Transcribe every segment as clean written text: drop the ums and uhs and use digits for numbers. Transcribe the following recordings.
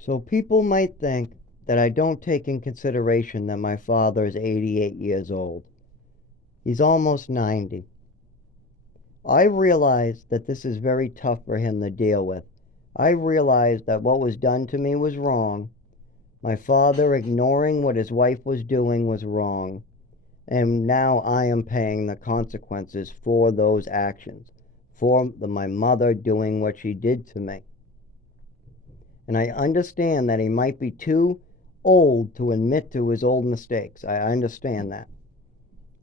So people might think that I don't take in consideration that my father is 88 years old. He's almost 90. I realize that this is very tough for him to deal with. I realize that what was done to me was wrong. My father ignoring what his wife was doing was wrong. And now I am paying the consequences for those actions, for my mother doing what she did to me. And I understand that he might be too old to admit to his old mistakes. I understand that.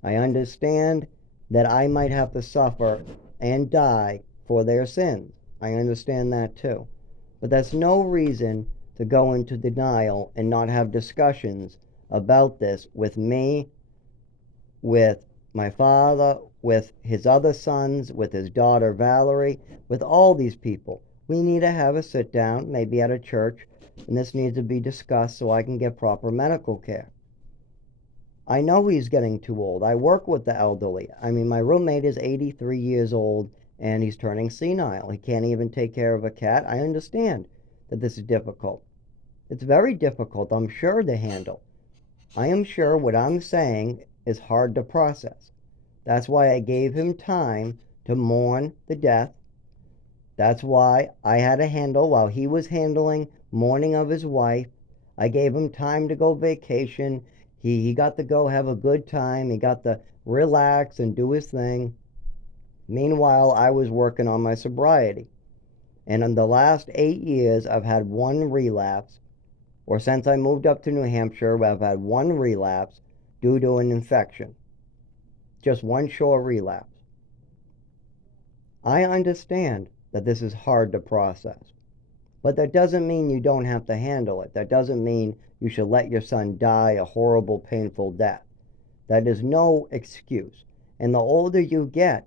I understand that I might have to suffer and die for their sins. I understand that too. But that's no reason to go into denial and not have discussions about this with me, with my father, with his other sons, with his daughter Valerie, with all these people. We need to have a sit down, maybe at a church, and this needs to be discussed so I can get proper medical care. I know he's getting too old. I work with the elderly. I mean, my roommate is 83 years old and he's turning senile. He can't even take care of a cat. I understand that this is difficult. It's very difficult, I'm sure, to handle. I am sure what I'm saying is hard to process. That's why I gave him time to mourn the death. That's why I had a handle while he was handling mourning of his wife. I gave him time to go vacation. He got to go have a good time. He got to relax and do his thing. Meanwhile, I was working on my sobriety. And in the last 8 years, I've had one relapse, or since I moved up to New Hampshire, I've had one relapse due to an infection. Just one short relapse. I understand that this is hard to process. But that doesn't mean you don't have to handle it. That doesn't mean you should let your son die a horrible, painful death. That is no excuse. And the older you get,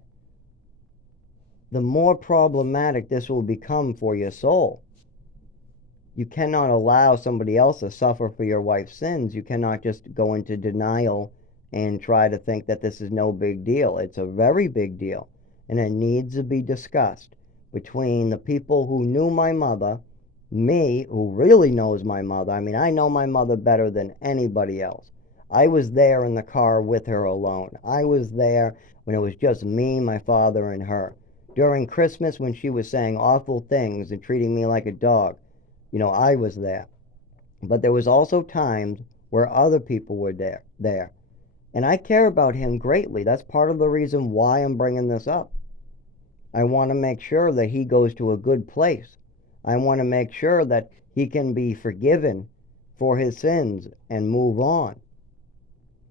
the more problematic this will become for your soul. You cannot allow somebody else to suffer for your wife's sins. You cannot just go into denial and try to think that this is no big deal. It's a very big deal. And it needs to be discussed between the people who knew my mother, me, who really knows my mother. I mean, I know my mother better than anybody else. I was there in the car with her alone. I was there when it was just me, my father, and her. During Christmas, when she was saying awful things and treating me like a dog, I was there. But there was also times where other people were there. And I care about him greatly. That's part of the reason why I'm bringing this up. I want to make sure that he goes to a good place. I want to make sure that he can be forgiven for his sins and move on.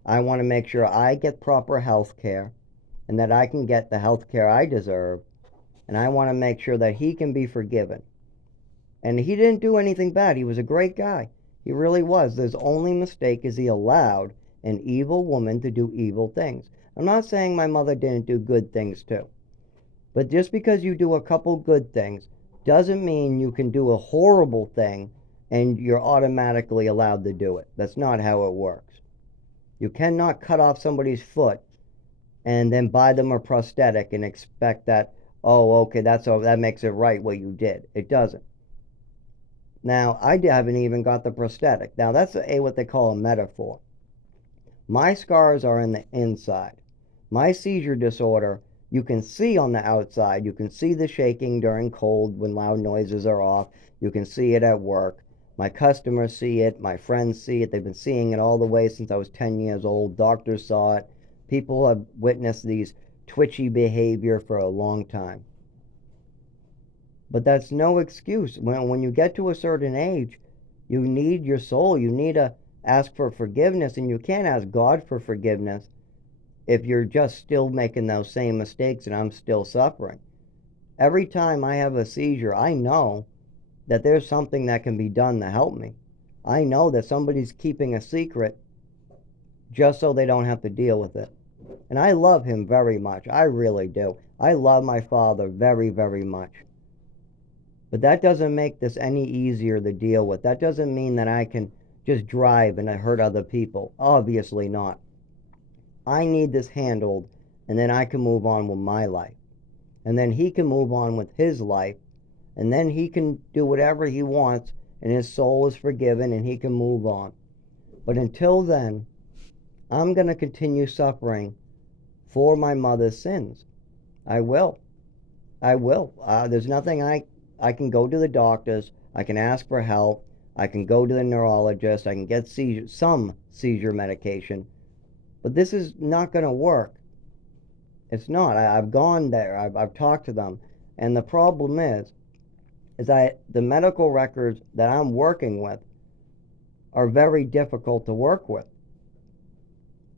I want to make sure I get proper health care and that I can get the health care I deserve. And I want to make sure that he can be forgiven. And he didn't do anything bad. He was a great guy. He really was. His only mistake is he allowed an evil woman to do evil things. I'm not saying my mother didn't do good things too. But just because you do a couple good things doesn't mean you can do a horrible thing and you're automatically allowed to do it. That's not how it works. You cannot cut off somebody's foot and then buy them a prosthetic and expect that, oh, okay, that makes it right what you did. It doesn't. Now, I haven't even got the prosthetic. Now, that's what they call a metaphor. My scars are in the inside. My seizure disorder, you can see on the outside. You can see the shaking during cold when loud noises are off. You can see it at work. My customers see it. My friends see it. They've been seeing it all the way since I was 10 years old. Doctors saw it. People have witnessed these twitchy behavior for a long time. But that's no excuse. When you get to a certain age, you need your soul. You need to ask for forgiveness, and you can't ask God for forgiveness if you're just still making those same mistakes and I'm still suffering. Every time I have a seizure, I know that there's something that can be done to help me. I know that somebody's keeping a secret just so they don't have to deal with it. And I love him very much. I really do. I love my father very, very much. But that doesn't make this any easier to deal with. That doesn't mean that I can just drive and hurt other people. Obviously not. I need this handled, and then I can move on with my life. And then he can move on with his life, and then he can do whatever he wants and his soul is forgiven and he can move on. But until then, I'm going to continue suffering for my mother's sins. I will. I will. There's nothing I can go to the doctors. I can ask for help. I can go to the neurologist. I can get some seizure medication. But this is not going to work. It's not. I've gone there. I've talked to them. And the problem is that the medical records that I'm working with are very difficult to work with.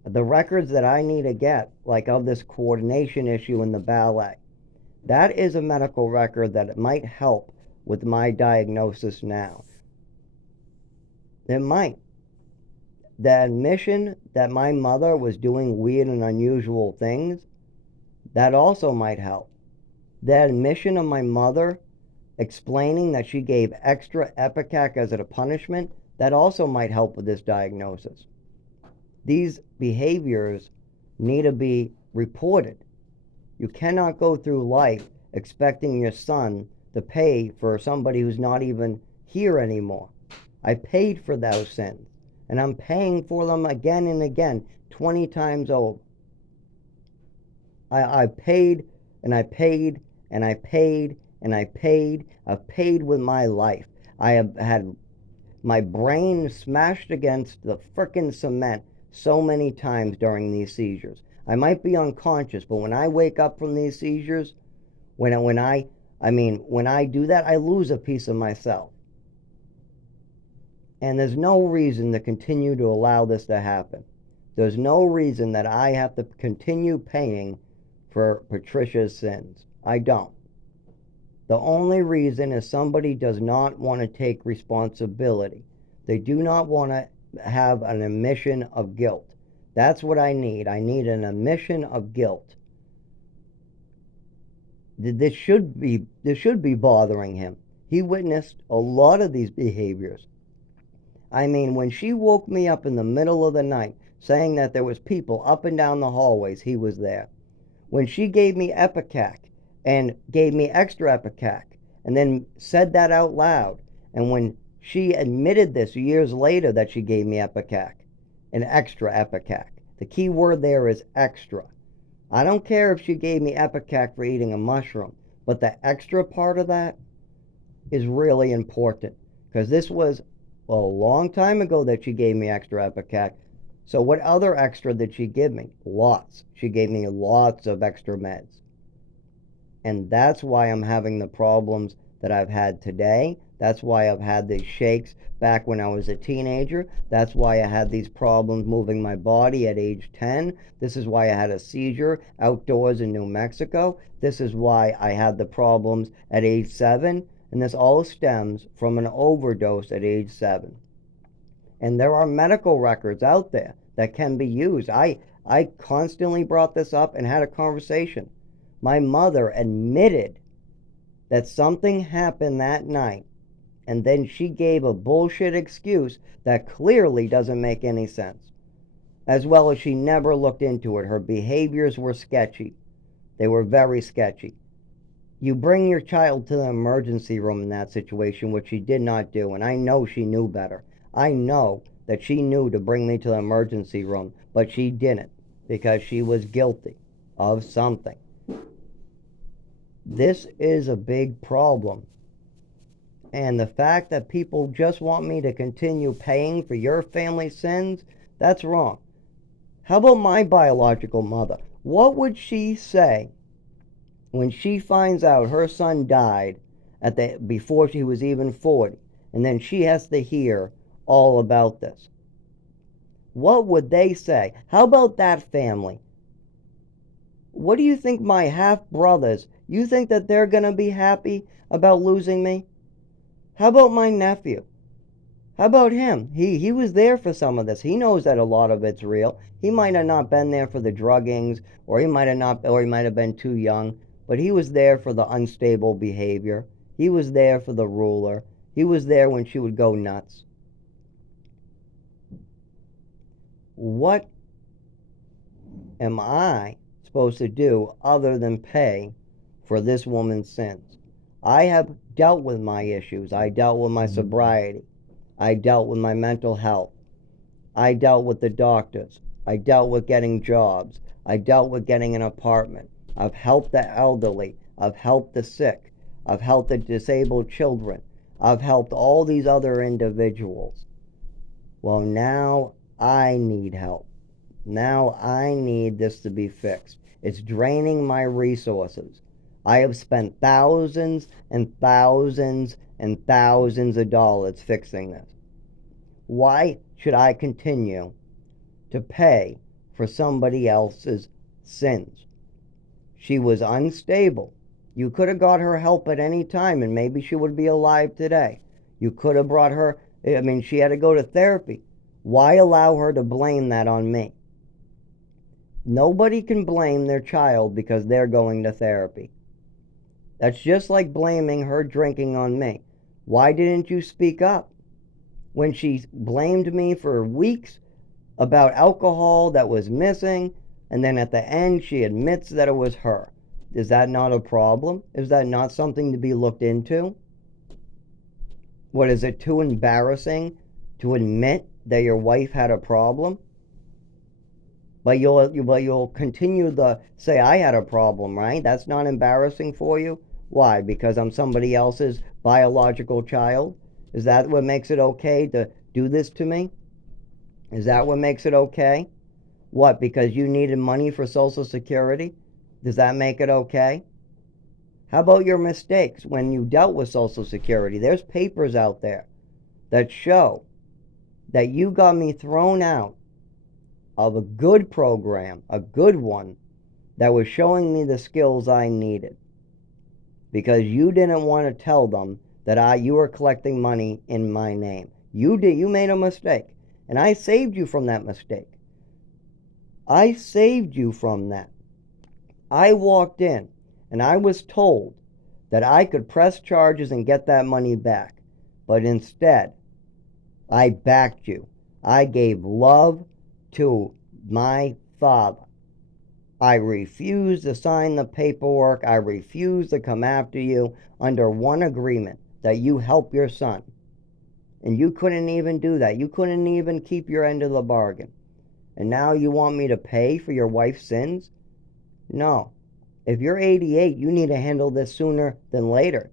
The records that I need to get, like of this coordination issue in the ballet, that is a medical record that might help with my diagnosis now. It might. The admission that my mother was doing weird and unusual things, that also might help. The admission of my mother explaining that she gave extra Ipecac as a punishment, that also might help with this diagnosis. These behaviors need to be reported. You cannot go through life expecting your son to pay for somebody who's not even here anymore. I paid for those sins, and I'm paying for them again and again, 20 times over. I paid and I paid and I paid and I paid. I've paid with my life. I have had my brain smashed against the frickin' cement so many times during these seizures. I might be unconscious, but when I wake up from these seizures, when I do that, I lose a piece of myself. And there's no reason to continue to allow this to happen. There's no reason that I have to continue paying for Patricia's sins. I don't. The only reason is somebody does not want to take responsibility. They do not want to have an admission of guilt. That's what I need. I need an admission of guilt. This should be bothering him. He witnessed a lot of these behaviors. I mean, when she woke me up in the middle of the night saying that there was people up and down the hallways, he was there. When she gave me Ipecac and gave me extra Ipecac and then said that out loud, and when she admitted this years later that she gave me Ipecac, an extra Ipecac. The key word there is extra. I don't care if she gave me Ipecac for eating a mushroom, but the extra part of that is really important, because this was a long time ago that she gave me extra Ipecac. So what other extra did she give me? Lots. She gave me lots of extra meds. And that's why I'm having the problems that I've had today. That's why I've had these shakes back when I was a teenager. That's why I had these problems moving my body at age 10. This is why I had a seizure outdoors in New Mexico. This is why I had the problems at age 7. And this all stems from an overdose at age 7. And there are medical records out there that can be used. I constantly brought this up and had a conversation. My mother admitted that something happened that night, and then she gave a bullshit excuse that clearly doesn't make any sense. As well as she never looked into it. Her behaviors were sketchy. They were very sketchy. You bring your child to the emergency room in that situation, which she did not do, and I know she knew better. I know that she knew to bring me to the emergency room, but she didn't, because she was guilty of something. This is a big problem. And the fact that people just want me to continue paying for your family's sins, that's wrong. How about my biological mother? What would she say when she finds out her son died before she was even 40, and then she has to hear all about this? What would they say? How about that family? What do you think my half-brothers, you think that they're going to be happy about losing me? How about my nephew? How about him? He was there for some of this. He knows that a lot of it's real. He might have not been there for the druggings, or he might have been too young, but he was there for the unstable behavior. He was there for the ruler. He was there when she would go nuts. What am I supposed to do other than pay for this woman's sins? I have dealt with my issues. I dealt with my sobriety. I dealt with my mental health. I dealt with the doctors. I dealt with getting jobs. I dealt with getting an apartment. I've helped the elderly. I've helped the sick. I've helped the disabled children. I've helped all these other individuals. Well, now I need help. Now I need this to be fixed. It's draining my resources. I have spent thousands and thousands and thousands of dollars fixing this. Why should I continue to pay for somebody else's sins? She was unstable. You could have got her help at any time and maybe she would be alive today. You could have brought her, she had to go to therapy. Why allow her to blame that on me? Nobody can blame their child because they're going to therapy. That's just like blaming her drinking on me. Why didn't you speak up? When she blamed me for weeks about alcohol that was missing, and then at the end she admits that it was her. Is that not a problem? Is that not something to be looked into? What, is it too embarrassing to admit that your wife had a problem? But you'll continue to say I had a problem, right? That's not embarrassing for you. Why? Because I'm somebody else's biological child? Is that what makes it okay to do this to me? Is that what makes it okay? What? Because you needed money for Social Security? Does that make it okay? How about your mistakes when you dealt with Social Security? There's papers out there that show that you got me thrown out of a good program, a good one, that was showing me the skills I needed. Because you didn't want to tell them that you were collecting money in my name. You made a mistake. And I saved you from that mistake. I saved you from that. I walked in and I was told that I could press charges and get that money back. But instead, I backed you. I gave love to my father. I refused to sign the paperwork. I refused to come after you under one agreement, that you help your son. And you couldn't even do that. You couldn't even keep your end of the bargain. And now you want me to pay for your wife's sins? No. If you're 88, you need to handle this sooner than later.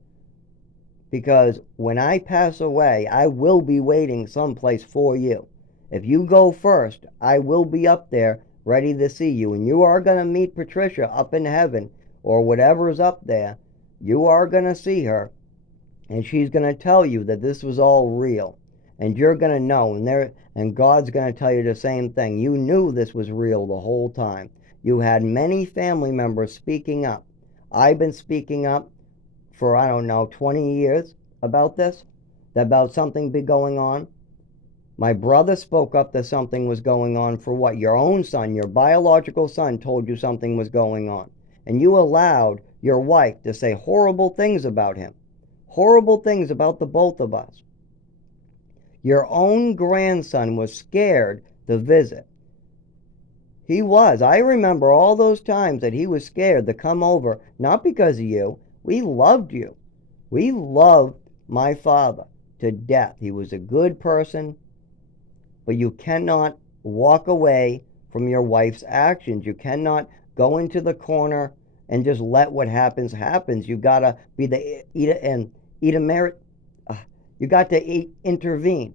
Because when I pass away, I will be waiting someplace for you. If you go first, I will be up there ready to see you. And you are going to meet Patricia up in heaven, or whatever's up there. You are going to see her, and she's going to tell you that this was all real. And you're going to know, and God's going to tell you the same thing. You knew this was real the whole time. You had many family members speaking up. I've been speaking up for, 20 years about this, about something be going on. My brother spoke up that something was going on for what? Your own son, your biological son told you something was going on. And you allowed your wife to say horrible things about him. Horrible things about the both of us. Your own grandson was scared to visit. He was. I remember all those times that he was scared to come over, not because of you. We loved you. We loved my father to death. He was a good person. But you cannot walk away from your wife's actions. You cannot go into the corner and just let what happens happens. You gotta be you got to intervene.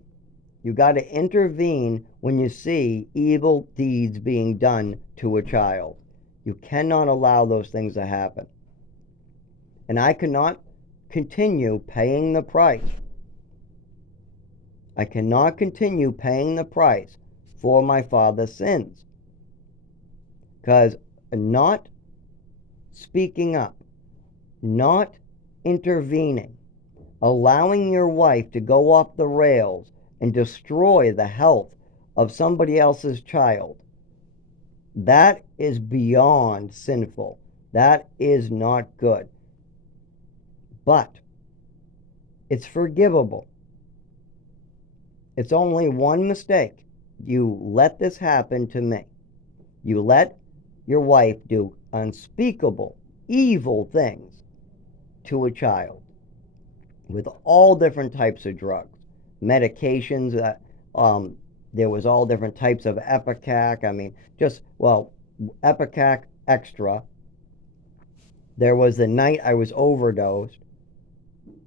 You got to intervene when you see evil deeds being done to a child. You cannot allow those things to happen. And I cannot continue paying the price. I cannot continue paying the price for my father's sins. Because not speaking up, not intervening, allowing your wife to go off the rails and destroy the health of somebody else's child, that is beyond sinful. That is not good. But it's forgivable. It's only one mistake. You let this happen to me. You let your wife do unspeakable, evil things. to a child with all different types of drugs, medications. There was all different types of Epicac. I mean, Epicac extra. There was the night I was overdosed,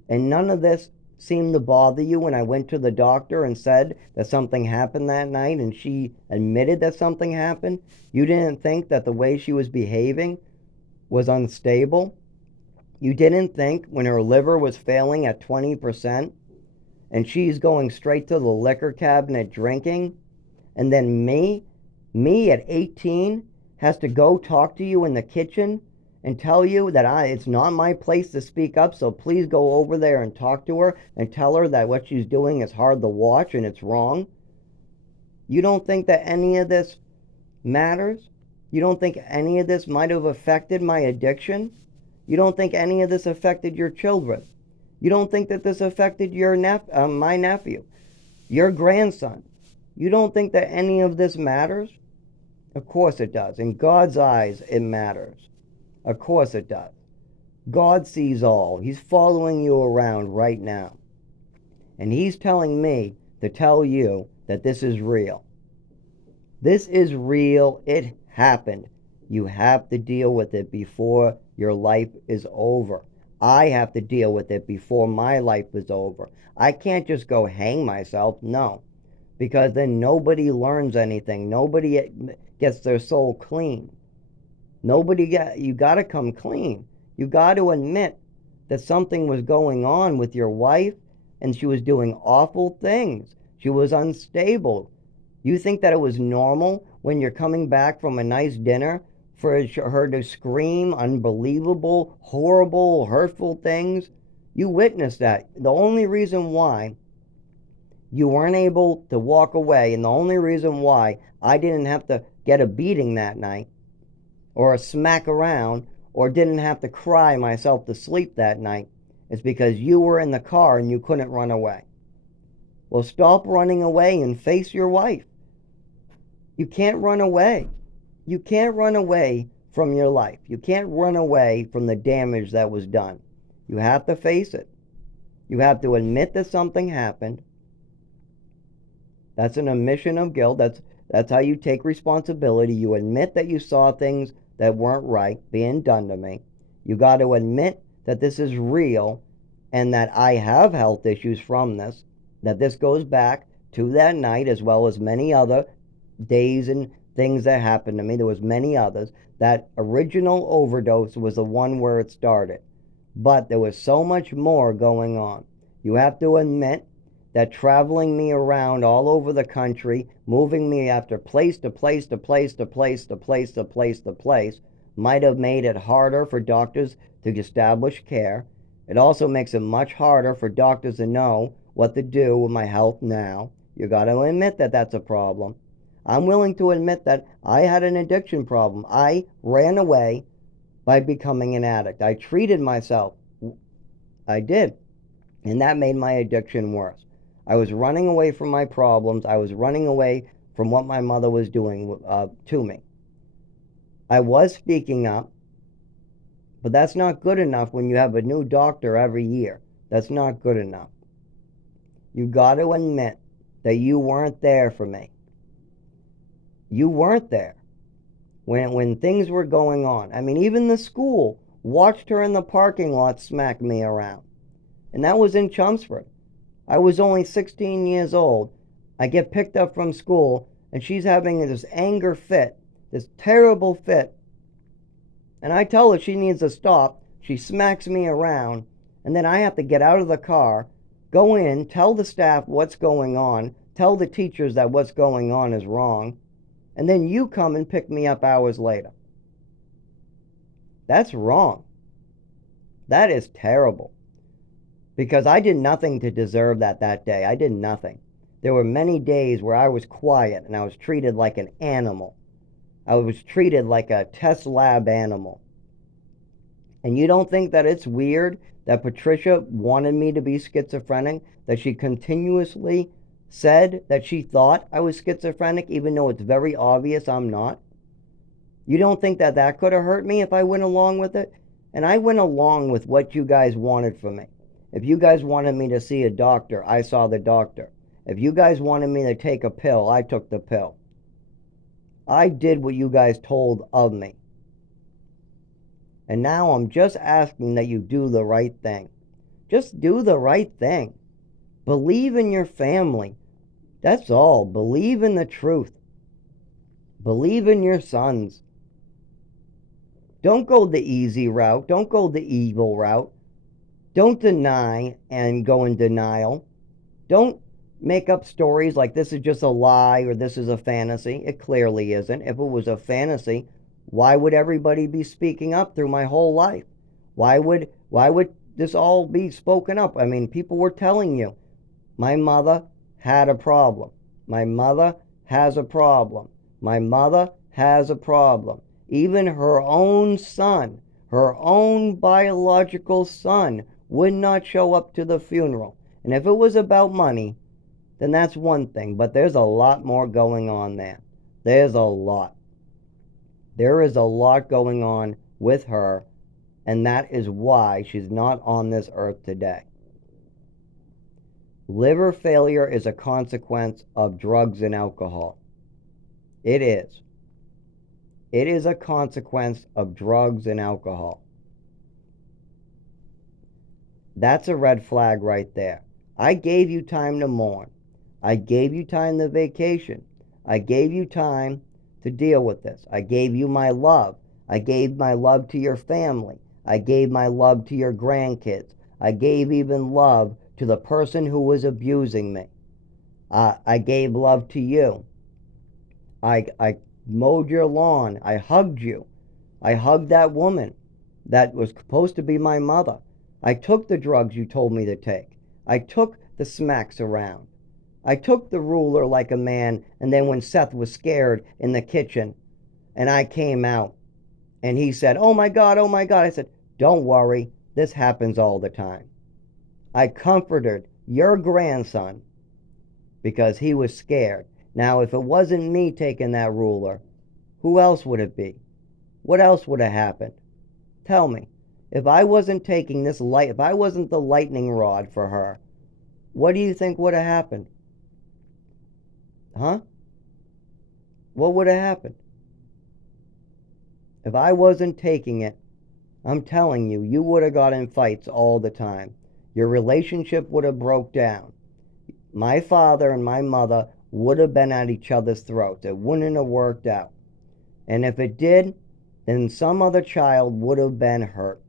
and none of this seemed to bother you when I went to the doctor and said that something happened that night and she admitted that something happened. You didn't think that the way she was behaving was unstable. You didn't think when her liver was failing at 20% and she's going straight to the liquor cabinet drinking, and then me at 18 has to go talk to you in the kitchen and tell you that it's not my place to speak up, so please go over there and talk to her and tell her that what she's doing is hard to watch and it's wrong. You don't think that any of this matters? You don't think any of this might have affected my addiction? You don't think any of this affected your children? You don't think that this affected my nephew, your grandson? You don't think that any of this matters? Of course it does. In God's eyes, it matters. Of course it does. God sees all. He's following you around right now. And He's telling me to tell you that this is real. This is real. It happened. You have to deal with it before your life is over. I have to deal with it before my life is over. I can't just go hang myself. No. Because then nobody learns anything. Nobody gets their soul clean. You got to come clean. You got to admit that something was going on with your wife and she was doing awful things. She was unstable. You think that it was normal when you're coming back from a nice dinner for her to scream unbelievable, horrible, hurtful things? You witnessed that. The only reason why you weren't able to walk away, and the only reason why I didn't have to get a beating that night or a smack around or didn't have to cry myself to sleep that night is because you were in the car and you couldn't run away. Well, stop running away and face your wife. You can't run away. You can't run away from your life. You can't run away from the damage that was done. You have to face it. You have to admit that something happened. That's an admission of guilt. That's how you take responsibility. You admit that you saw things that weren't right being done to me. You got to admit that this is real and that I have health issues from this, that this goes back to that night as well as many other days and things that happened to me. There was many others. That original overdose was the one where it started. But there was so much more going on. You have to admit that traveling me around all over the country, moving me after place to place to place to place to place to place to place, might have made it harder for doctors to establish care. It also makes it much harder for doctors to know what to do with my health now. You got to admit that that's a problem. I'm willing to admit that I had an addiction problem. I ran away by becoming an addict. I treated myself. I did. And that made my addiction worse. I was running away from my problems. I was running away from what my mother was doing to me. I was speaking up, but that's not good enough when you have a new doctor every year. That's not good enough. You got to admit that you weren't there for me. You weren't there when things were going on. I mean, even the school watched her in the parking lot smack me around. And that was in Chelmsford. I was only 16 years old. I get picked up from school, and she's having this anger fit, this terrible fit. And I tell her she needs to stop. She smacks me around, and then I have to get out of the car, go in, tell the staff what's going on, tell the teachers that what's going on is wrong, and then you come and pick me up hours later. That's wrong. That is terrible. Because I did nothing to deserve that day. I did nothing. There were many days where I was quiet and I was treated like an animal. I was treated like a test lab animal. And you don't think that it's weird that Patricia wanted me to be schizophrenic? That she continuously said that she thought I was schizophrenic even though it's very obvious I'm not? You don't think that that could have hurt me if I went along with it? And I went along with what you guys wanted from me. If you guys wanted me to see a doctor, I saw the doctor. If you guys wanted me to take a pill, I took the pill. I did what you guys told of me. And now I'm just asking that you do the right thing. Just do the right thing. Believe in your family. That's all. Believe in the truth. Believe in your sons. Don't go the easy route. Don't go the evil route. Don't deny and go in denial. Don't make up stories like this is just a lie or this is a fantasy. It clearly isn't. If it was a fantasy, why would everybody be speaking up through my whole life? Why would this all be spoken up? I mean, people were telling you, my mother had a problem. My mother has a problem. My mother has a problem. Even her own son, her own biological son, would not show up to the funeral. And if it was about money, then that's one thing. But there's a lot more going on there. There's a lot. There is a lot going on with her, and that is why she's not on this earth today. Liver failure is a consequence of drugs and alcohol. It is. It is a consequence of drugs and alcohol. That's a red flag right there. I gave you time to mourn. I gave you time to vacation. I gave you time to deal with this. I gave you my love. I gave my love to your family. I gave my love to your grandkids. I gave even love to the person who was abusing me. I gave love to you. I mowed your lawn. I hugged you. I hugged that woman that was supposed to be my mother. I took the drugs you told me to take. I took the smacks around. I took the ruler like a man, and then when Seth was scared in the kitchen, and I came out, and he said, oh my God, I said, don't worry, this happens all the time. I comforted your grandson because he was scared. Now, if it wasn't me taking that ruler, who else would it be? What else would have happened? Tell me. If I wasn't taking this light, if I wasn't the lightning rod for her, what do you think would have happened? Huh? What would have happened? If I wasn't taking it, I'm telling you, you would have got in fights all the time. Your relationship would have broke down. My father and my mother would have been at each other's throats. It wouldn't have worked out. And if it did, then some other child would have been hurt.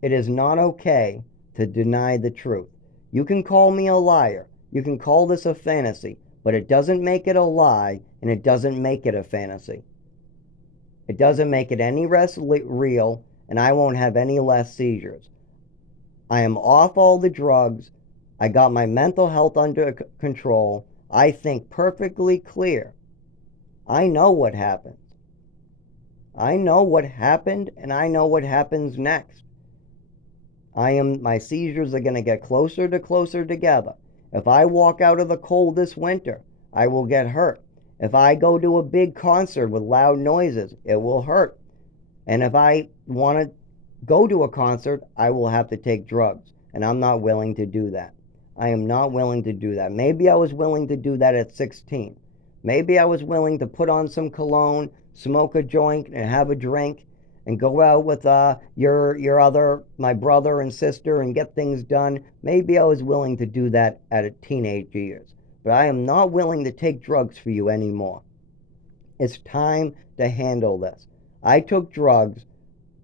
It is not okay to deny the truth. You can call me a liar. You can call this a fantasy, but it doesn't make it a lie, and it doesn't make it a fantasy. It doesn't make it any less real, and I won't have any less seizures. I am off all the drugs. I got my mental health under control. I think perfectly clear. I know what happens. I know what happened, and I know what happens next. My seizures are going to get closer together. If I walk out of the cold this winter, I will get hurt. If I go to a big concert with loud noises, it will hurt. And if I want to go to a concert, I will have to take drugs. And I'm not willing to do that. I am not willing to do that. Maybe I was willing to do that at 16. Maybe I was willing to put on some cologne, smoke a joint, and have a drink, and go out with my brother and sister and get things done. Maybe I was willing to do that at teenage years. But I am not willing to take drugs for you anymore. It's time to handle this. I took drugs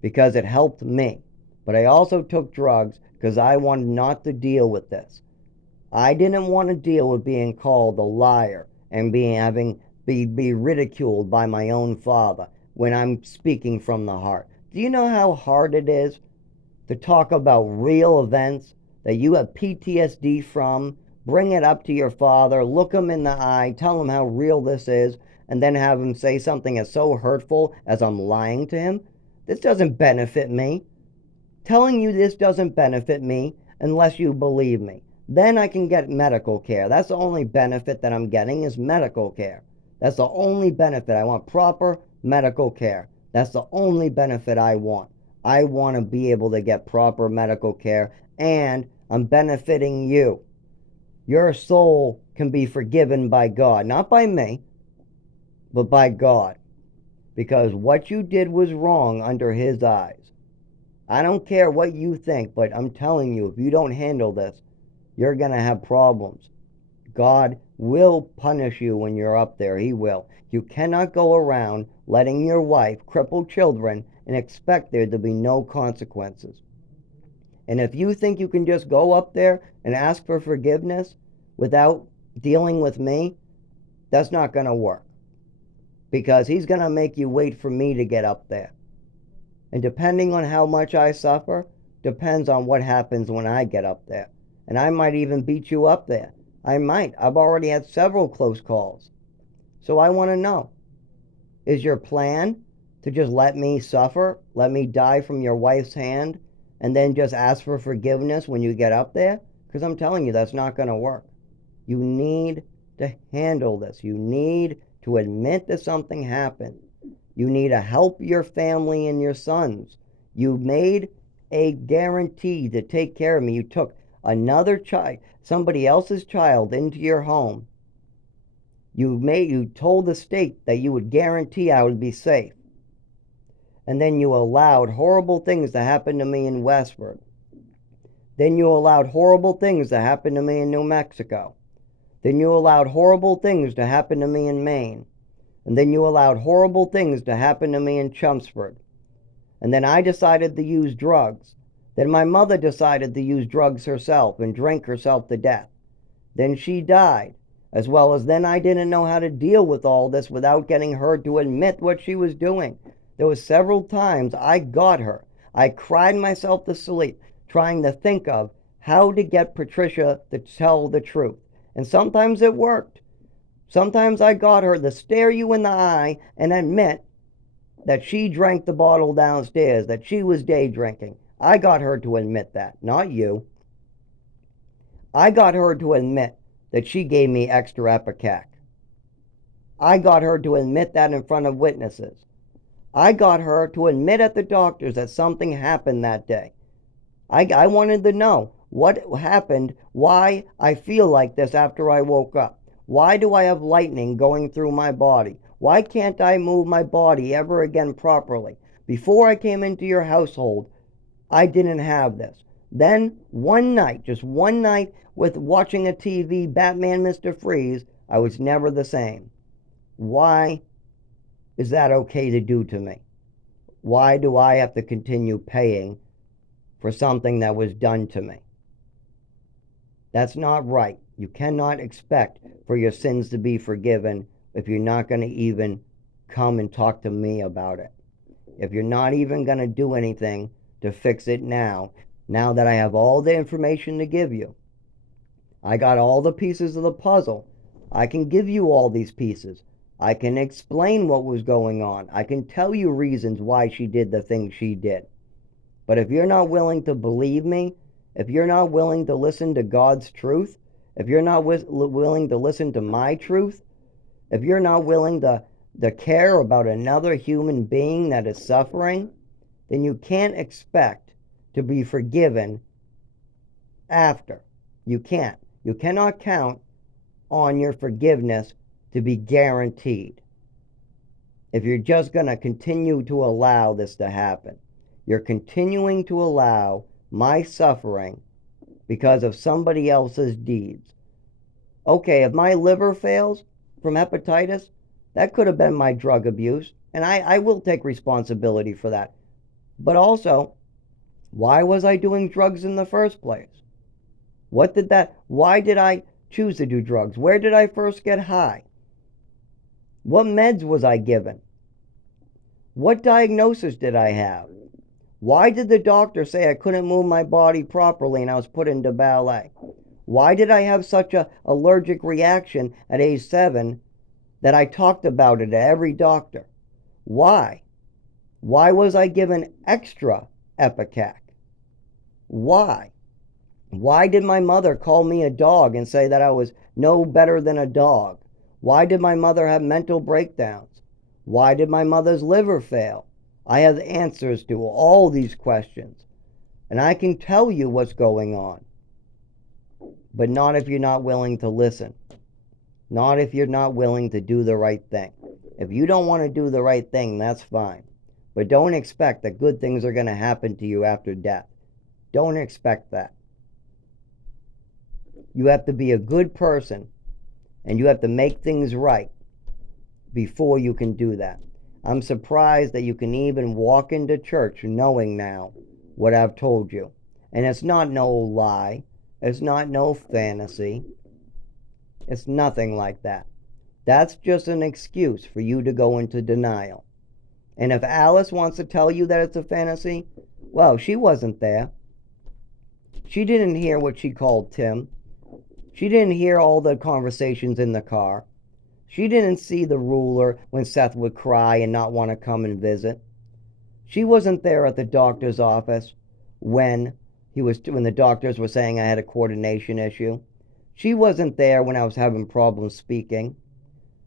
because it helped me. But I also took drugs because I wanted not to deal with this. I didn't want to deal with being called a liar and be ridiculed by my own father when I'm speaking from the heart. Do you know how hard it is to talk about real events that you have PTSD from? Bring it up to your father, look him in the eye, tell him how real this is, and then have him say something as so hurtful as I'm lying to him? This doesn't benefit me. Telling you this doesn't benefit me unless you believe me. Then I can get medical care. That's the only benefit that I'm getting is medical care. That's the only benefit. I want proper medical care. That's the only benefit I want. I want to be able to get proper medical care, and I'm benefiting you. Your soul can be forgiven by God, not by me, but by God, because what you did was wrong under His eyes. I don't care what you think, but I'm telling you, if you don't handle this, you're going to have problems. God will punish you when you're up there. He will. You cannot go around letting your wife cripple children and expect there to be no consequences. And if you think you can just go up there and ask for forgiveness without dealing with me, that's not going to work. Because He's going to make you wait for me to get up there. And depending on how much I suffer, depends on what happens when I get up there. And I might even beat you up there. I might. I've already had several close calls. So I want to know, is your plan to just let me suffer, let me die from your wife's hand, and then just ask for forgiveness when you get up there? Because I'm telling you, that's not going to work. You need to handle this. You need to admit that something happened. You need to help your family and your sons. You made a guarantee to take care of me. You took another child, somebody else's child, into your home. You told the state that you would guarantee I would be safe. And then you allowed horrible things to happen to me in Westford. Then you allowed horrible things to happen to me in New Mexico. Then you allowed horrible things to happen to me in Maine. And then you allowed horrible things to happen to me in Chelmsford. And then I decided to use drugs. Then my mother decided to use drugs herself and drink herself to death. Then she died, as well as then I didn't know how to deal with all this without getting her to admit what she was doing. There was several times I got her. I cried myself to sleep trying to think of how to get Patricia to tell the truth. And sometimes it worked. Sometimes I got her to stare you in the eye and admit that she drank the bottle downstairs, that she was day drinking. I got her to admit that, not you. I got her to admit that she gave me extra Epicac. I got her to admit that in front of witnesses. I got her to admit at the doctor's that something happened that day. I wanted to know what happened, why I feel like this after I woke up. Why do I have lightning going through my body? Why can't I move my body ever again properly? Before I came into your household, I didn't have this. Then one night, just one night with watching a TV, Batman Mr. Freeze, I was never the same. Why is that okay to do to me? Why do I have to continue paying for something that was done to me? That's not right. You cannot expect for your sins to be forgiven if you're not going to even come and talk to me about it. If you're not even going to do anything to fix it now that I have all the information to give you. I got all the pieces of the puzzle. I can give you all these pieces. I can explain what was going on. I can tell you reasons why she did the things she did. But if you're not willing to believe me, if you're not willing to listen to God's truth, if you're not willing to listen to my truth, if you're not willing to care about another human being that is suffering, then you can't expect to be forgiven after. You can't. You cannot count on your forgiveness to be guaranteed. If you're just going to continue to allow this to happen, you're continuing to allow my suffering because of somebody else's deeds. Okay, if my liver fails from hepatitis, that could have been my drug abuse, and I will take responsibility for that. But also, why was I doing drugs in the first place? Why did I choose to do drugs? Where did I first get high? What meds was I given? What diagnosis did I have? Why did the doctor say I couldn't move my body properly and I was put into ballet? Why did I have such an allergic reaction at age 7 that I talked about it to every doctor? Why? Why was I given extra Epicac? Why? Why did my mother call me a dog and say that I was no better than a dog? Why did my mother have mental breakdowns? Why did my mother's liver fail? I have answers to all these questions. And I can tell you what's going on. But not if you're not willing to listen. Not if you're not willing to do the right thing. If you don't want to do the right thing, that's fine. But don't expect that good things are going to happen to you after death. Don't expect that. You have to be a good person, and you have to make things right before you can do that. I'm surprised that you can even walk into church knowing now what I've told you. And it's not no lie. It's not no fantasy. It's nothing like that. That's just an excuse for you to go into denial. And if Alice wants to tell you that it's a fantasy, well, she wasn't there. She didn't hear what she called Tim. She didn't hear all the conversations in the car. She didn't see the ruler when Seth would cry and not want to come and visit. She wasn't there at the doctor's office when the doctors were saying I had a coordination issue. She wasn't there when I was having problems speaking.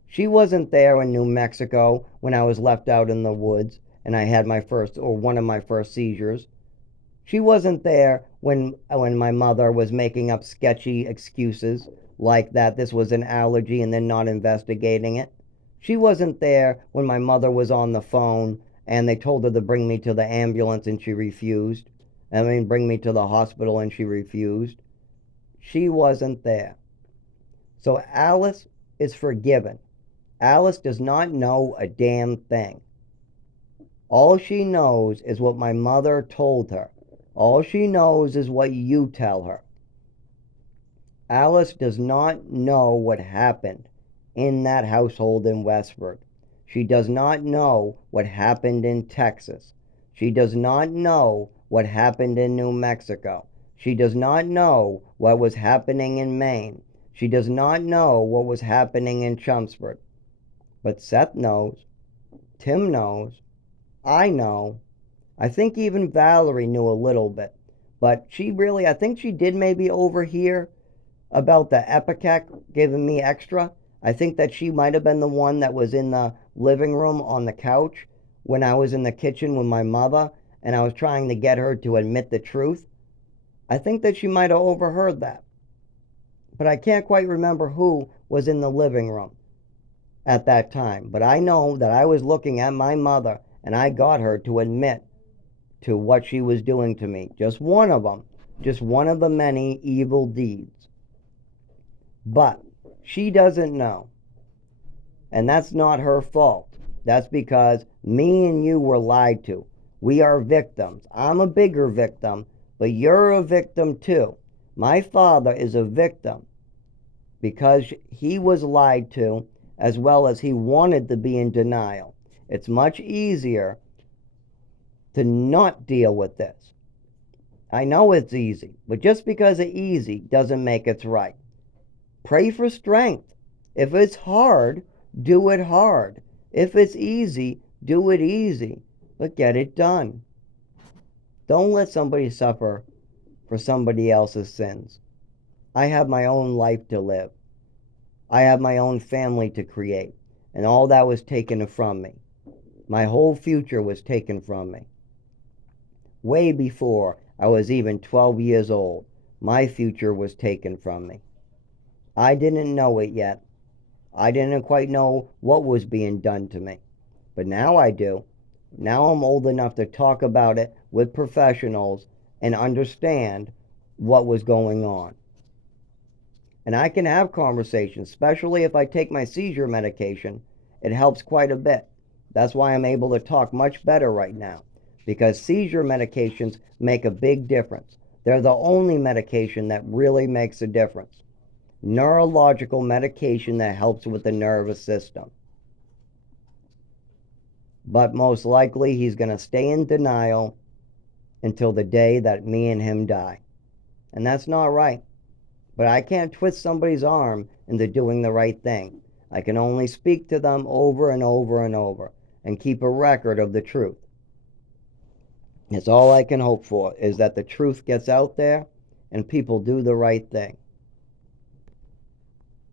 She wasn't there in New Mexico when I was left out in the woods and I had one of my first seizures. She wasn't there when my mother was making up sketchy excuses like that this was an allergy and then not investigating it. She wasn't there when my mother was on the phone and they told her to bring me to the ambulance and she refused. Bring me to the hospital and she refused. She wasn't there. So Alice is forgiven. Alice does not know a damn thing. All she knows is what my mother told her. All she knows is what you tell her. Alice does not know what happened in that household in Westford. She does not know what happened in Texas. She does not know what happened in New Mexico. She does not know what was happening in Maine. She does not know what was happening in Chelmsford. But Seth knows. Tim knows. I know. I think even Valerie knew a little bit. But I think she did maybe overhear about the Ipecac giving me extra. I think that she might have been the one that was in the living room on the couch when I was in the kitchen with my mother and I was trying to get her to admit the truth. I think that she might have overheard that. But I can't quite remember who was in the living room at that time. But I know that I was looking at my mother and I got her to admit to what she was doing to me. Just one of them. Just one of the many evil deeds. But she doesn't know. And that's not her fault. That's because me and you were lied to. We are victims. I'm a bigger victim, but you're a victim too. My father is a victim because he was lied to, as well as he wanted to be in denial. It's much easier to not deal with this. I know it's easy, but just because it's easy doesn't make it's right. Pray for strength. If it's hard, do it hard. If it's easy, do it easy, but get it done. Don't let somebody suffer for somebody else's sins. I have my own life to live. I have my own family to create, and all that was taken from me. My whole future was taken from me. Way before I was even 12 years old, my future was taken from me. I didn't know it yet. I didn't quite know what was being done to me. But now I do. Now I'm old enough to talk about it with professionals and understand what was going on. And I can have conversations, especially if I take my seizure medication. It helps quite a bit. That's why I'm able to talk much better right now, because seizure medications make a big difference. They're the only medication that really makes a difference. Neurological medication that helps with the nervous system. But most likely he's going to stay in denial until the day that me and him die. And that's not right. But I can't twist somebody's arm into doing the right thing. I can only speak to them over and over and over and keep a record of the truth. It's all I can hope for, is that the truth gets out there and people do the right thing.